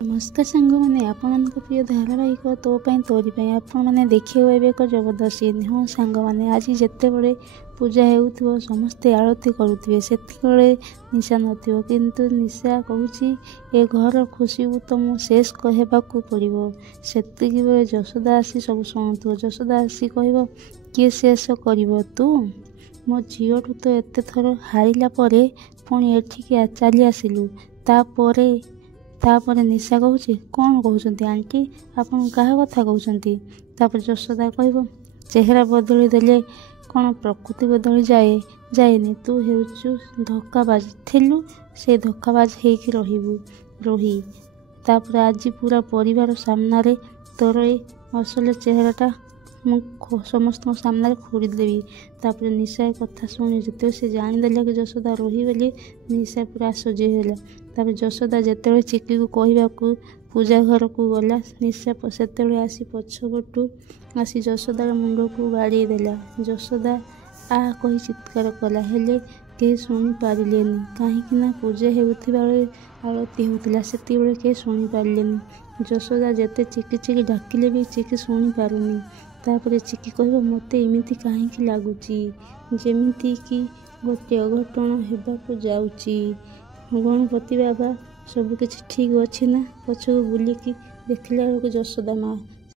नमस्कार सांग मैंने आपण प्रिय धारावाहिक तो तोरी आपण मैंने देखिए एक जबरदस्त हाँ सांग मैंने आज जिते बड़े पूजा हो समस्ते आरती करुवे से निशा नथिबो किंतु निशा कहूँ ए घर खुशी को तो मु शेष कहवाक पड़ो से जशोदा आसी सब शुणुव जशोदा आसी कह किए शेष कर तू मो झीठू तो एत थर हारिला पुणी एठिकी चली आसिलु तापर निशा कहूँ कौन कहते आंटी आपन क्या कथा कहते जशोदा कह चेहरा बदली देले कौन प्रकृति बदली जाएनि तू हेचु धक्काबाज थिलु से धक्काबाज होइकी रही तापर आज पूरा परिवार सामने तोर ए असल चेहराटा समस्त सामने खोलीदेवी तापर निशा कथा शुणी जो से जानीदे कि जशोदा रही बोली निशा पूरा आश्चर्य है तापर जशोदा जिते चिकी को कहवाकू पूजा घर को गला निशा से आसी पछपटू आसी जशोदार मुंड को बाड़ी देला जशोदा आ कही चित्कार कला हेले के शुणी पारे कहीं पूजा होता आरती होता से कहीं शुणी पारे जशोदा जिते चिकी चिकी डाकिले भी चिकी शुणी पारुनी तापर चिकी कह मत एमती कहीं लगुच जमीती कि गोटे अघटन होगाक जाऊँगी गणपति बाबा सबकि ठीक अच्छी ना पछक बुलिकी देखला बेलू जशोदा माँ